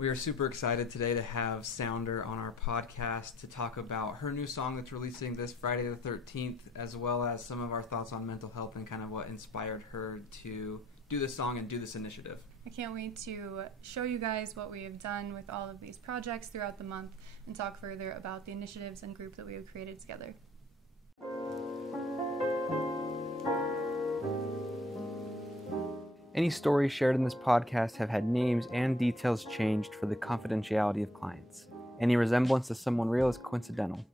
We are super excited today to have SOUNDR on our podcast to talk about her new song that's releasing this Friday the 13th, as well as some of our thoughts on mental health and kind of what inspired her to do this song and do this initiative. I can't wait to show you guys what we have done with all of these projects throughout the month and talk further about the initiatives and group that we have created together. Any stories shared in this podcast have had names and details changed for the confidentiality of clients. Any resemblance to someone real is coincidental.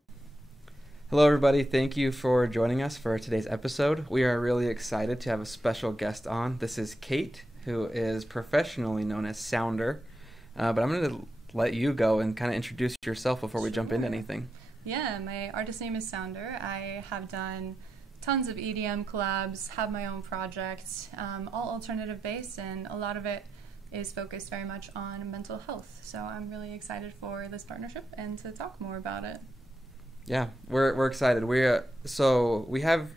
Hello everybody, thank you for joining us for today's episode. We are really excited to have a special guest on. This is Kate, who is professionally known as SOUNDR. But I'm going to let you go and kind of introduce yourself before we jump into anything. Yeah, my artist name is SOUNDR. I have done tons of EDM collabs, have my own project, all alternative based, and a lot of it is focused very much on mental health. So I'm really excited for this partnership and to talk more about it. Yeah, we're excited. So we have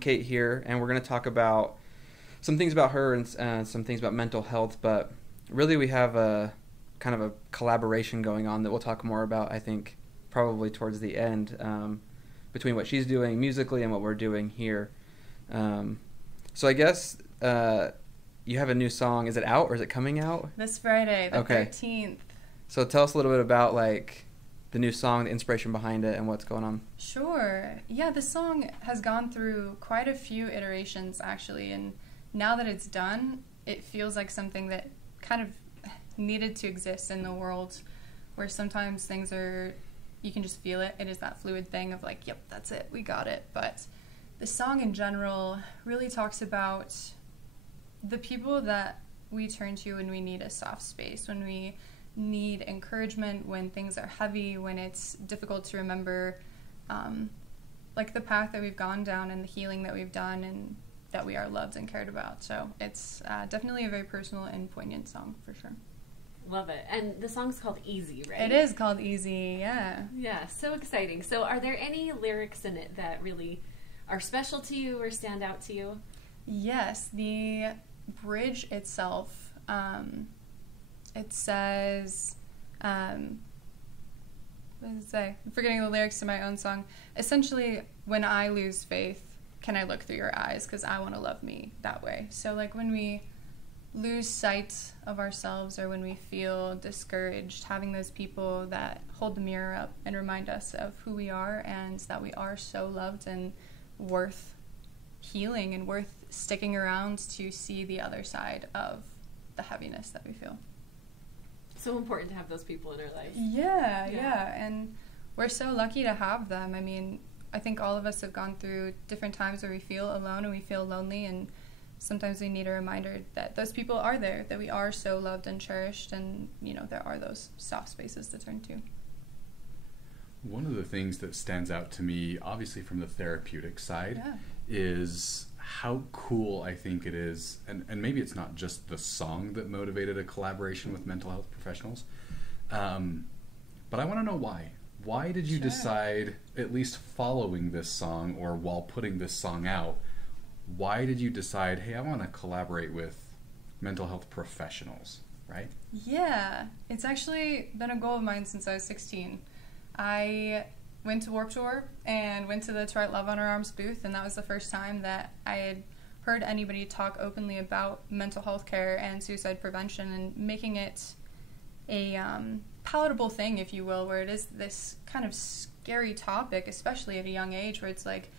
Kate here, and we're going to talk about some things about her and some things about mental health. But really, we have a kind of a collaboration going on that we'll talk more about, I think, probably towards the end, between what she's doing musically and what we're doing here. So I guess you have a new song. Is it out or is it coming out? This Friday, the 13th. So tell us a little bit about the new song, the inspiration behind it, and what's going on. Sure. Yeah, this song has gone through quite a few iterations, actually, and now that it's done, it feels like something that kind of needed to exist in the world, where sometimes things are, you can just feel it. It is that fluid thing of like, yep, that's it, we got it. But the song in general really talks about the people that we turn to when we need a soft space, when we need encouragement, when things are heavy, when it's difficult to remember like the path that we've gone down and the healing that we've done and that we are loved and cared about. So it's definitely a very personal and poignant song for sure. Love it. And the song's called Easy, right? It is called Easy, yeah. Yeah, so exciting. So are there any lyrics in it that really are special to you or stand out to you? Yes, the bridge itself, it says, what does it say? I'm forgetting the lyrics to my own song. Essentially, when I lose faith, can I look through your eyes? Because I want to love me that way. So like when we lose sight of ourselves or when we feel discouraged, having those people that hold the mirror up and remind us of who we are and that we are so loved and worth healing and worth sticking around to see the other side of the heaviness that we feel. So important to have those people in our lives. Yeah. And we're so lucky to have them. I mean, I think all of us have gone through different times where we feel alone and we feel lonely, and sometimes we need a reminder that those people are there, that we are so loved and cherished, and, you know, there are those soft spaces to turn to. One of the things that stands out to me, obviously from the therapeutic side, is how cool I think it is, and maybe it's not just the song that motivated a collaboration with mental health professionals, but I want to know why. Why did you decide, at least following this song or while putting this song out, why did you decide, hey, I want to collaborate with mental health professionals, right? Yeah, it's actually been a goal of mine since I was 16. I went to Warped Tour and went to the To Write Love on Our Arms booth, and that was the first time that I had heard anybody talk openly about mental health care and suicide prevention and making it a palatable thing, if you will, where it is this kind of scary topic, especially at a young age, where it's like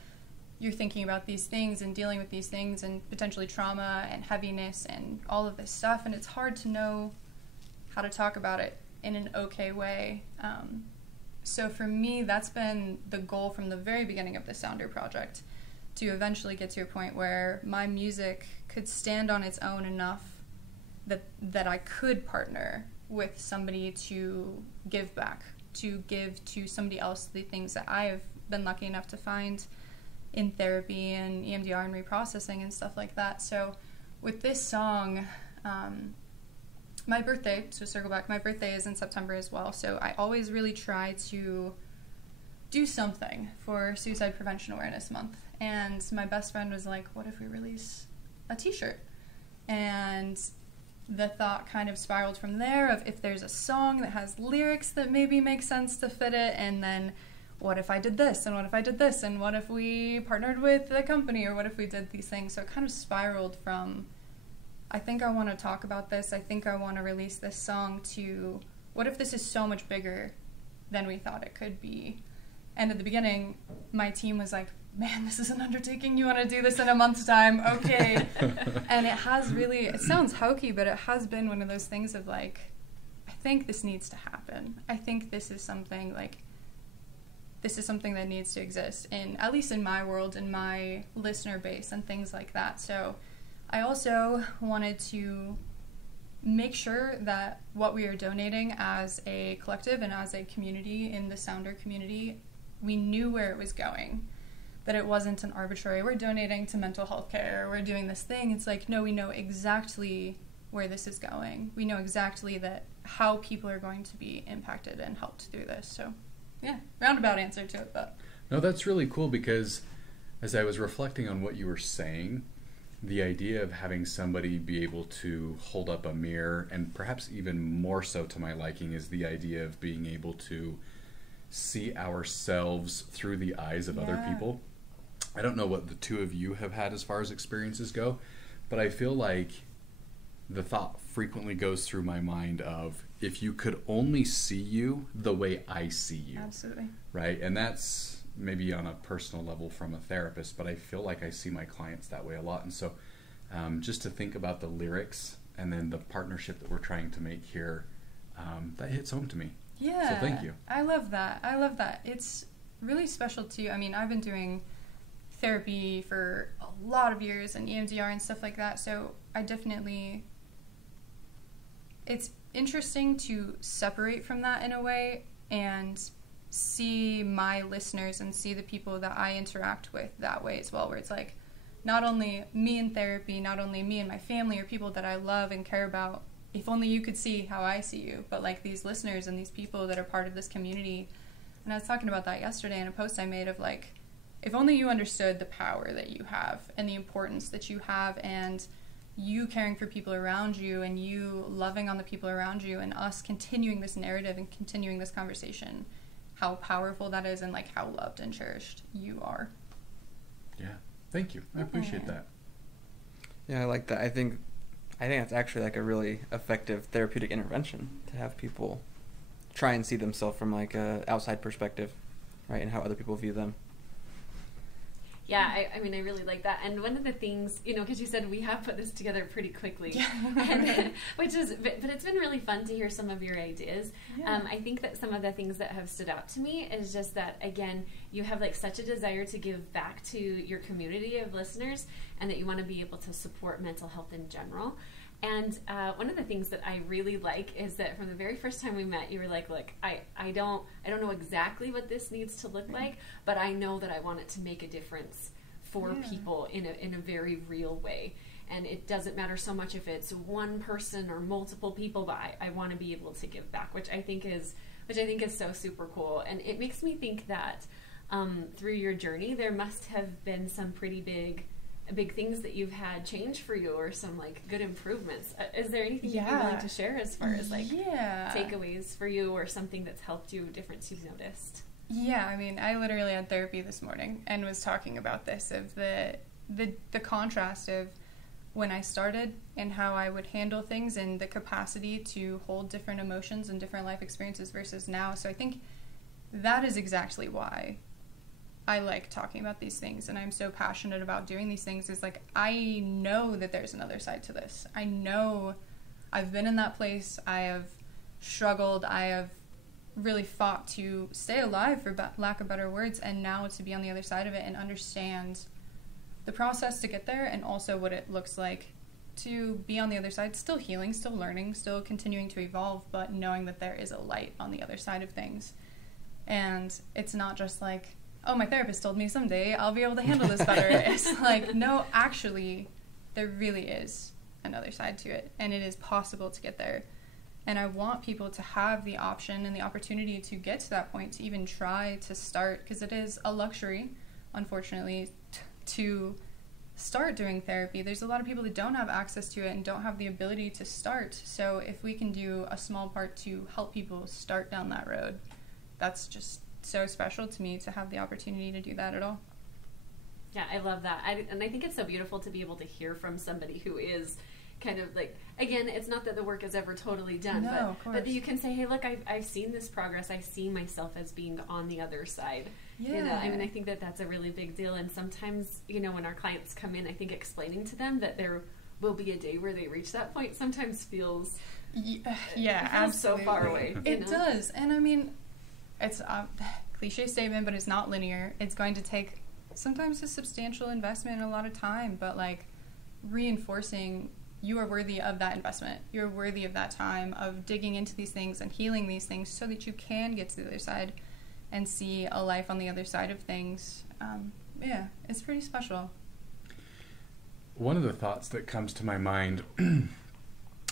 you're thinking about these things and dealing with these things and potentially trauma and heaviness and all of this stuff, and it's hard to know how to talk about it in an okay way. So for me, that's been the goal from the very beginning of the SOUNDR project, to eventually get to a point where my music could stand on its own enough that I could partner with somebody to give back, to give to somebody else the things that I have been lucky enough to find in therapy and EMDR and reprocessing and stuff like that. So with this song, my birthday, to circle back, my birthday is in September as well, so I always really try to do something for Suicide Prevention Awareness Month. And my best friend was like, what if we release a t-shirt? And the thought kind of spiraled from there of if there's a song that has lyrics that maybe make sense to fit it, and then what if I did this, and what if I did this, and what if we partnered with a company, or what if we did these things. So it kind of spiraled from, I think I want to talk about this, I think I want to release this song, to what if this is so much bigger than we thought it could be. And at the beginning, my team was like, man, this is an undertaking. You want to do this in a month's time? Okay. And it has really, it sounds hokey, but it has been one of those things of like, I think this needs to happen. I think this is something like, this is something that needs to exist in, at least in my world, in my listener base and things like that. So I also wanted to make sure that what we are donating as a collective and as a community in the SOUNDR community, we knew where it was going. That it wasn't an arbitrary, we're donating to mental health care, we're doing this thing. It's like, no, we know exactly where this is going. We know exactly that how people are going to be impacted and helped through this. So, yeah, roundabout answer to it, but. No, that's really cool, because as I was reflecting on what you were saying, the idea of having somebody be able to hold up a mirror, and perhaps even more so to my liking is the idea of being able to see ourselves through the eyes of other people. I don't know what the two of you have had as far as experiences go, but I feel like the thought frequently goes through my mind of, if you could only see you the way I see you. Absolutely. Right? And that's maybe on a personal level from a therapist, but I feel like I see my clients that way a lot. And so just to think about the lyrics and then the partnership that we're trying to make here, that hits home to me. Yeah. So thank you. I love that. I love that. It's really special too. I mean, I've been doing therapy for a lot of years and EMDR and stuff like that, so I definitely, it's interesting to separate from that in a way and see my listeners and see the people that I interact with that way as well, where it's like not only me in therapy, not only me and my family or people that I love and care about, if only you could see how I see you, but like these listeners and these people that are part of this community. And I was talking about that yesterday in a post I made of like, if only you understood the power that you have and the importance that you have, and you caring for people around you and you loving on the people around you, and us continuing this narrative and continuing this conversation, how powerful that is, and like how loved and cherished you are. Yeah, thank you. I appreciate that. Yeah, I like that. I think that's actually like a really effective therapeutic intervention, to have people try and see themselves from like a outside perspective, right, and how other people view them. Yeah, I mean, I really like that. And one of the things, you know, because you said we have put this together pretty quickly, and, which is, but it's been really fun to hear some of your ideas. Yeah. I think that some of the things that have stood out to me is just that, again, you have like such a desire to give back to your community of listeners, and that you want to be able to support mental health in general. And one of the things that I really like is that from the very first time we met, you were like, look, I don't know exactly what this needs to look like, but I know that I want it to make a difference for people in a very real way. And it doesn't matter so much if it's one person or multiple people, but I want to be able to give back, which I think is so super cool. And it makes me think that through your journey, there must have been some pretty big things that you've had change for you, or some like good improvements. Is there anything you'd be willing to share as far as like takeaways for you, or something that's helped you, a difference you've noticed? Yeah, I mean, I literally had therapy this morning and was talking about this, of the contrast of when I started and how I would handle things, and the capacity to hold different emotions and different life experiences versus now. So I think that is exactly why I like talking about these things, and I'm so passionate about doing these things, is like, I know that there's another side to this. I know I've been in that place. I have struggled. I have really fought to stay alive, for lack of better words, and now to be on the other side of it and understand the process to get there, and also what it looks like to be on the other side, still healing, still learning, still continuing to evolve, but knowing that there is a light on the other side of things. And it's not just like, oh, my therapist told me someday I'll be able to handle this better. It's like, no, actually, there really is another side to it, and it is possible to get there. And I want people to have the option and the opportunity to get to that point, to even try to start, because it is a luxury, unfortunately, to start doing therapy. There's a lot of people that don't have access to it and don't have the ability to start. So if we can do a small part to help people start down that road, that's just so special to me to have the opportunity to do that at all. Yeah, I love that. And I think it's so beautiful to be able to hear from somebody who is kind of like, again, it's not that the work is ever totally done, No, but you can say, hey, look, I've seen this progress. I see myself as being on the other side. Yeah. You know, I mean, I think that that's a really big deal. And sometimes, you know, when our clients come in, I think explaining to them that there will be a day where they reach that point sometimes feels, absolutely. so far away. It does. And I mean, it's a cliche statement, but it's not linear. It's going to take sometimes a substantial investment and a lot of time, but like reinforcing you are worthy of that investment. You're worthy of that time of digging into these things and healing these things so that you can get to the other side and see a life on the other side of things. It's pretty special. One of the thoughts that comes to my mind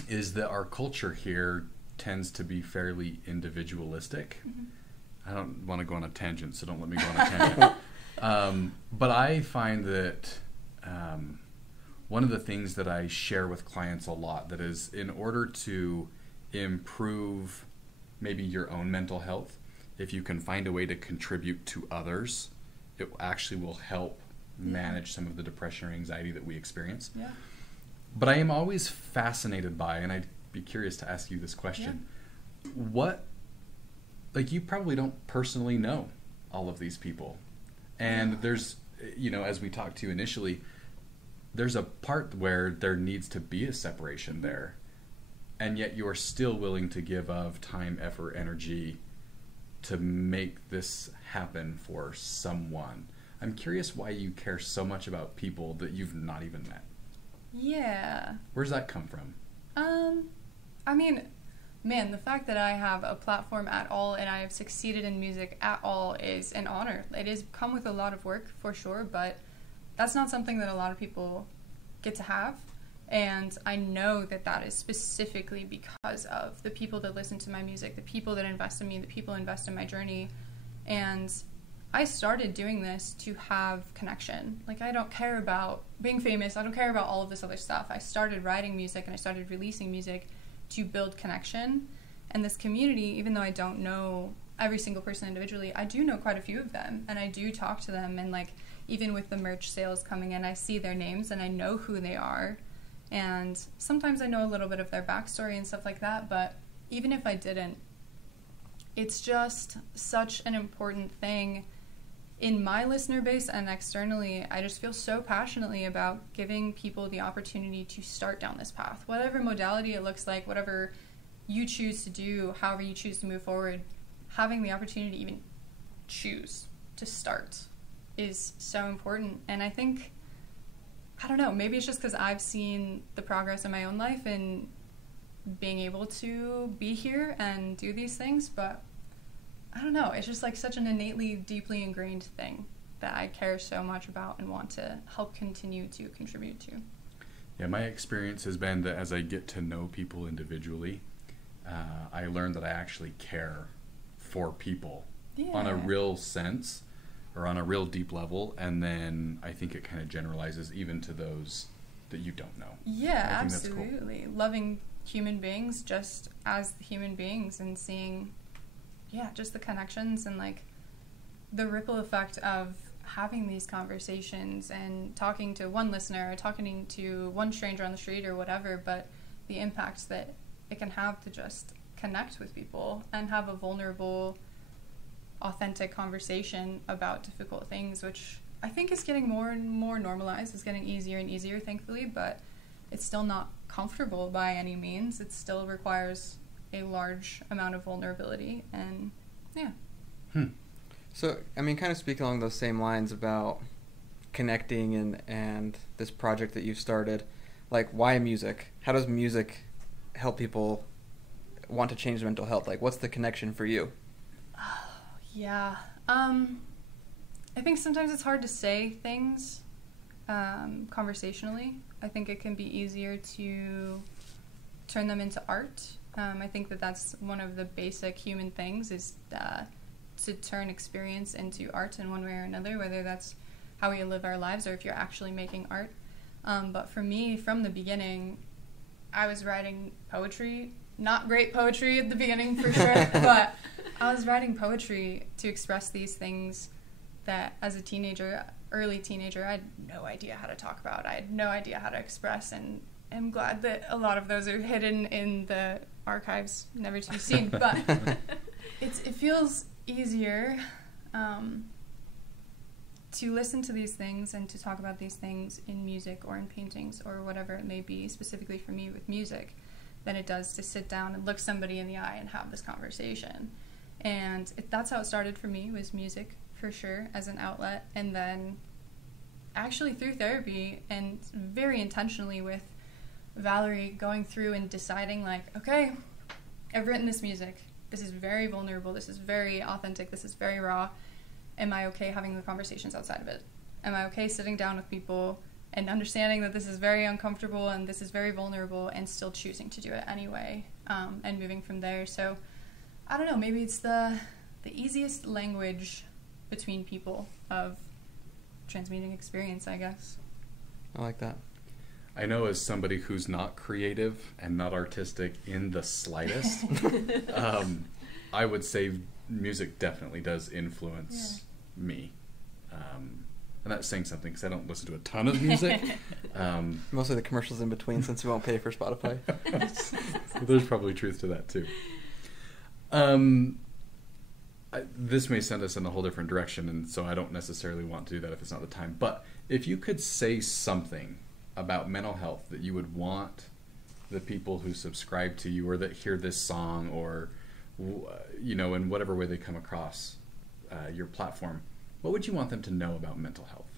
is that our culture here tends to be fairly individualistic. I don't want to go on a tangent, so don't let me go on a tangent. But I find that one of the things that I share with clients a lot, that is, in order to improve maybe your own mental health, if you can find a way to contribute to others, it actually will help manage some of the depression or anxiety that we experience. Yeah. But I am always fascinated by, and I'd be curious to ask you this question, you probably don't personally know all of these people. And there's, you know, as we talked to initially, there's a part where there needs to be a separation there. And yet you're still willing to give of time, effort, energy to make this happen for someone. I'm curious why you care so much about people that you've not even met. Yeah. Where's that come from? I mean, man, the fact that I have a platform at all and I have succeeded in music at all is an honor. It has come with a lot of work, for sure, but that's not something that a lot of people get to have. And I know that that is specifically because of the people that listen to my music, the people that invest in me, the people invest in my journey. And I started doing this to have connection. Like, I don't care about being famous. I don't care about all of this other stuff. I started writing music and I started releasing music to build connection. And this community, even though I don't know every single person individually, I do know quite a few of them. And I do talk to them. And, like, even with the merch sales coming in, I see their names and I know who they are. And sometimes I know a little bit of their backstory and stuff like that, but even if I didn't, it's just such an important thing in my listener base and externally. I just feel so passionately about giving people the opportunity to start down this path. Whatever modality it looks like, whatever you choose to do, however you choose to move forward, having the opportunity to even choose to start is so important. And I think, I don't know, maybe it's just because I've seen the progress in my own life and being able to be here and do these things, but I don't know, it's just like such an innately, deeply ingrained thing that I care so much about and want to help continue to contribute to. Yeah, my experience has been that as I get to know people individually, I learn that I actually care for people on a real sense, or on a real deep level, and then I think it kind of generalizes even to those that you don't know. Yeah, absolutely. Cool. Loving human beings just as human beings and seeing, just the connections and like the ripple effect of having these conversations and talking to one listener or talking to one stranger on the street or whatever, but the impact that it can have to just connect with people and have a vulnerable, authentic conversation about difficult things, which I think is getting more and more normalized. It's getting easier and easier, thankfully, but it's still not comfortable by any means. It still requires a large amount of vulnerability, and So, I mean, kind of speaking along those same lines about connecting and this project that you've started, like, why music? How does music help people want to change mental health? Like, what's the connection for you? I think sometimes it's hard to say things conversationally. I think it can be easier to turn them into art. I think that that's one of the basic human things, is to turn experience into art in one way or another, whether that's how we live our lives or if you're actually making art. But for me, from the beginning, I was writing poetry. Not great poetry at the beginning, for sure, but I was writing poetry to express these things that as a teenager, early teenager, I had no idea how to talk about. I had no idea how to express, and I'm glad that a lot of those are hidden in the archives, never to be seen. But it feels easier to listen to these things and to talk about these things in music or in paintings or whatever it may be, specifically for me with music, than it does to sit down and look somebody in the eye and have this conversation. And that's how it started for me, was music, for sure, as an outlet. And then actually through therapy, and very intentionally with Valerie going through and deciding, like, okay, I've written this music. This is very vulnerable. This is very authentic. This is very raw. Am I okay having the conversations outside of it? Am I okay sitting down with people and understanding that this is very uncomfortable and this is very vulnerable, and still choosing to do it anyway, and moving from there? So I don't know, maybe it's the easiest language between people of transmuting experience, I guess. I like that. I know, as somebody who's not creative and not artistic in the slightest, I would say music definitely does influence me. And that's saying something, because I don't listen to a ton of music. Mostly the commercials in between, since we won't pay for Spotify. There's probably truth to that, too. This may send us in a whole different direction, and so I don't necessarily want to do that if it's not the time. But if you could say something about mental health that you would want the people who subscribe to you or that hear this song, or, you know, in whatever way they come across your platform, what would you want them to know about mental health?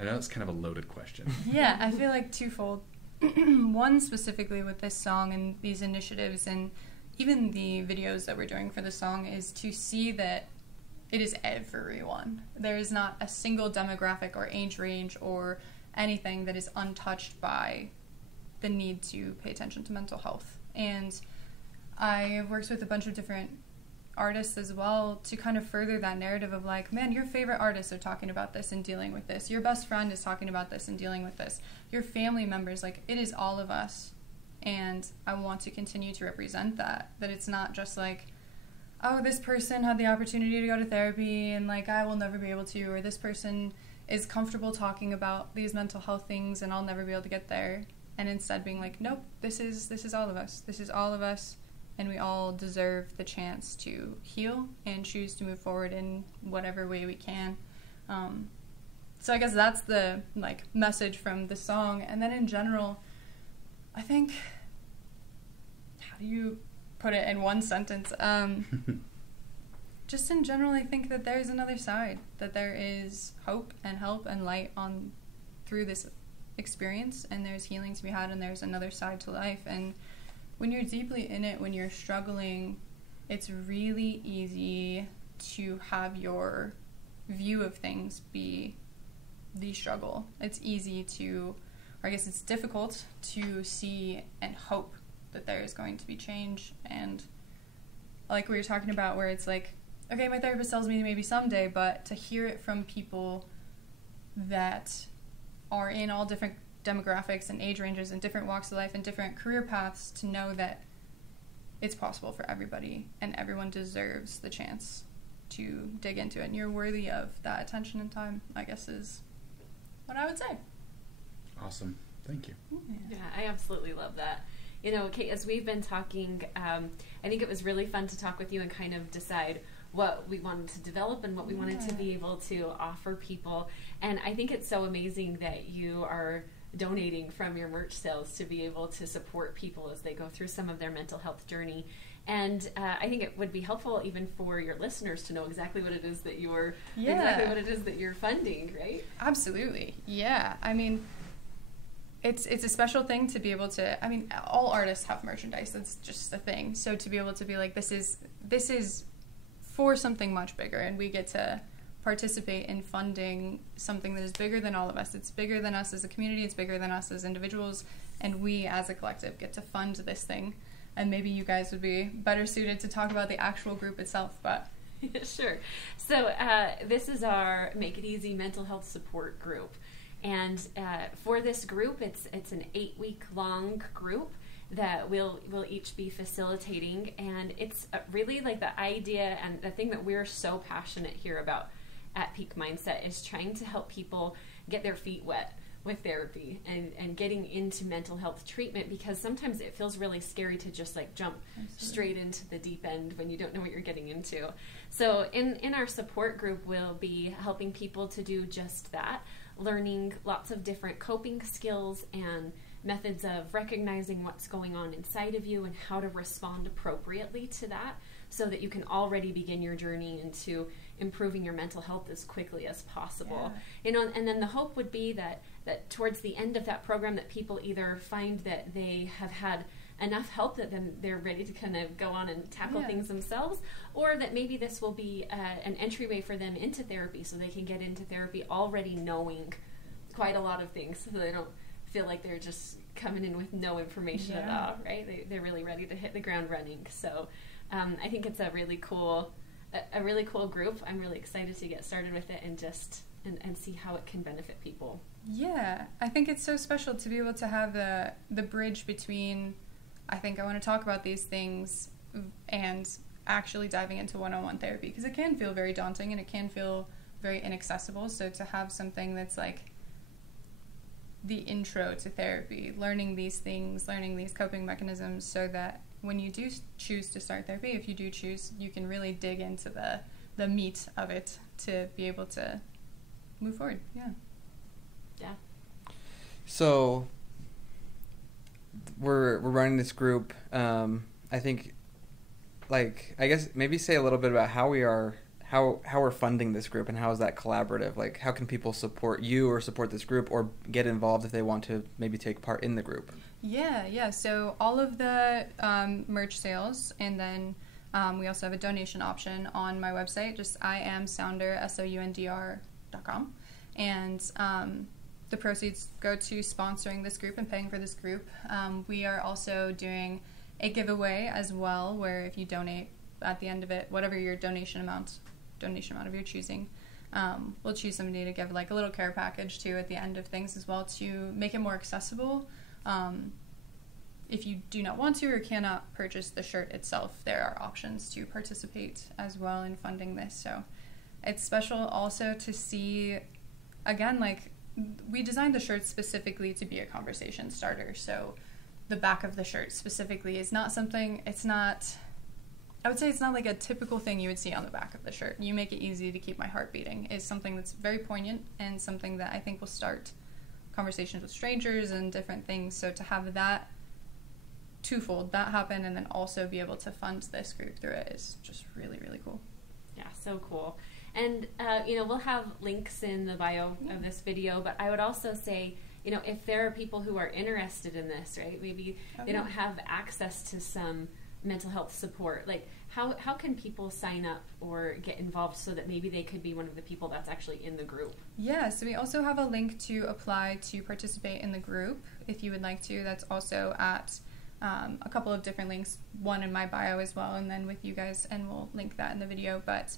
I know it's kind of a loaded question. Yeah, I feel like twofold. One, specifically with this song and these initiatives and even the videos that we're doing for the song, is to see that it is everyone. There is not a single demographic or age range or anything that is untouched by the need to pay attention to mental health. And I worked with a bunch of different artists as well to kind of further that narrative of, like, man, your favorite artists are talking about this and dealing with this. Your best friend is talking about this and dealing with this. Your family members, like, it is all of us. And I want to continue to represent that it's not just like, oh, this person had the opportunity to go to therapy and, like, I will never be able to, or this person is comfortable talking about these mental health things and I'll never be able to get there. And instead being like, nope, this is all of us. This is all of us. And we all deserve the chance to heal and choose to move forward in whatever way we can. So I guess that's the, like, message from the song. And then in general, I think, how do you put it in one sentence? Just in general, I think that there's another side, that there is hope and help and light on through this experience, and there's healing to be had, and there's another side to life. And when you're deeply in it, when you're struggling, it's really easy to have your view of things be the struggle. It's easy to, or I guess it's difficult to see and hope that there is going to be change. And like we were talking about, where it's like, okay, my therapist tells me maybe someday, but to hear it from people that are in all different demographics and age ranges and different walks of life and different career paths, to know that it's possible for everybody and everyone deserves the chance to dig into it, and you're worthy of that attention and time, I guess, is what I would say. Awesome. Thank you. Yeah, I absolutely love that. You know, Kate, as we've been talking, I think it was really fun to talk with you and kind of decide what we wanted to develop and what we wanted to be able to offer people. And I think it's so amazing that you are donating from your merch sales to be able to support people as they go through some of their mental health journey. And I think it would be helpful even for your listeners to know exactly what it is that you're funding, right? Absolutely. Yeah. I mean, it's a special thing to be able to, I mean, all artists have merchandise. That's just a thing. So to be able to be like, this is for something much bigger, and we get to participate in funding something that is bigger than all of us. It's bigger than us as a community. It's bigger than us as individuals. And we as a collective get to fund this thing. And maybe you guys would be better suited to talk about the actual group itself. But Sure. So this is our Make It Easy mental health support group. And for this group, it's an 8-week long group that we'll each be facilitating. And it's really like the idea and the thing that we're so passionate here about at Peak Mindset is trying to help people get their feet wet with therapy and getting into mental health treatment, because sometimes it feels really scary to just like jump straight into the deep end when you don't know what you're getting into. So in our support group, we'll be helping people to do just that, learning lots of different coping skills and methods of recognizing what's going on inside of you and how to respond appropriately to that, so that you can already begin your journey into improving your mental health as quickly as possible. You know, and then the hope would be that towards the end of that program, that people either find that they have had enough help that then they're ready to kind of go on and tackle things themselves, or that maybe this will be an entryway for them into therapy, so they can get into therapy already knowing quite a lot of things, so they don't feel like they're just coming in with no information at all, right? They're really ready to hit the ground running. So I think it's a really cool group. I'm really excited to get started with it and just and see how it can benefit people. Yeah, I think it's so special to be able to have the bridge between, I think I want to talk about these things, and actually diving into one-on-one therapy, because it can feel very daunting and it can feel very inaccessible. So to have something that's like the intro to therapy, learning these things, learning these coping mechanisms, so that when you do choose to start therapy, if you do choose, you can really dig into the meat of it to be able to move forward. Yeah. So we're running this group. I think, like, I guess maybe say a little bit about how we're funding this group, and how is that collaborative? Like, how can people support you or support this group, or get involved if they want to maybe take part in the group? Yeah. So all of the merch sales, and then we also have a donation option on my website, just IamSounder, SOUNDR.com. And the proceeds go to sponsoring this group and paying for this group. We are also doing a giveaway as well, where if you donate at the end of it, whatever your donation amount of your choosing, we'll choose somebody to give like a little care package to at the end of things as well, to make it more accessible. If you do not want to or cannot purchase the shirt itself, there are options to participate as well in funding this. So it's special also to see, again, like, we designed the shirt specifically to be a conversation starter. So the back of the shirt specifically is not something, I would say it's not like a typical thing you would see on the back of the shirt. You make it easy to keep my heart beating is something that's very poignant, and something that I think will start conversations with strangers and different things. So to have that twofold, that happen, and then also be able to fund this group through it is just really, really cool. Yeah, so cool. And, we'll have links in the bio of this video, but I would also say, if there are people who are interested in this, right, maybe they don't have access to some mental health support, like how can people sign up or get involved so that maybe they could be one of the people that's actually in the group? Yeah, so we also have a link to apply to participate in the group if you would like to. That's also at a couple of different links, one in my bio as well, and then with you guys, and we'll link that in the video. But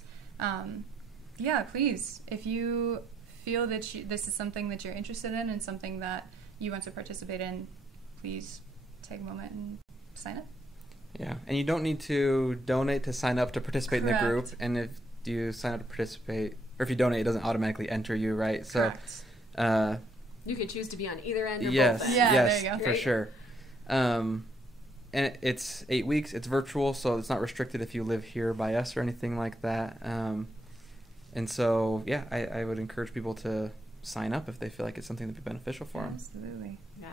please, if you feel that this is something that you're interested in and something that you want to participate in, please take a moment and sign up. Yeah, and you don't need to donate to sign up to participate Correct. in the group. And if you sign up to participate, or if you donate, it doesn't automatically enter you, right? Correct. So you could choose to be on either end or yes, both ends. Yeah, yes, there you go. for Right? sure. And it's 8 weeks. It's virtual, so it's not restricted if you live here by us or anything like that. And so, I would encourage people to sign up if they feel like it's something that'd be beneficial for them. Absolutely. Yeah.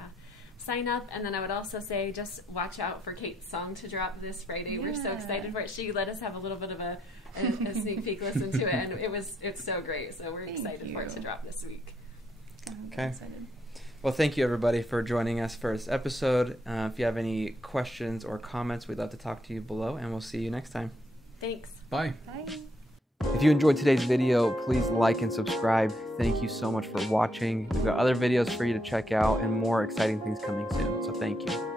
Sign up, and then I would also say just watch out for Kate's song to drop this Friday. We're so excited for it. She let us have a little bit of a sneak peek listen to it, and it's so great. So we're excited for it to drop this week. Okay. Well, thank you everybody for joining us for this episode. If you have any questions or comments, we'd love to talk to you below, and we'll see you next time. Thanks. Bye. Bye. If you enjoyed today's video, please like and subscribe. Thank you so much for watching. We've got other videos for you to check out and more exciting things coming soon. So thank you.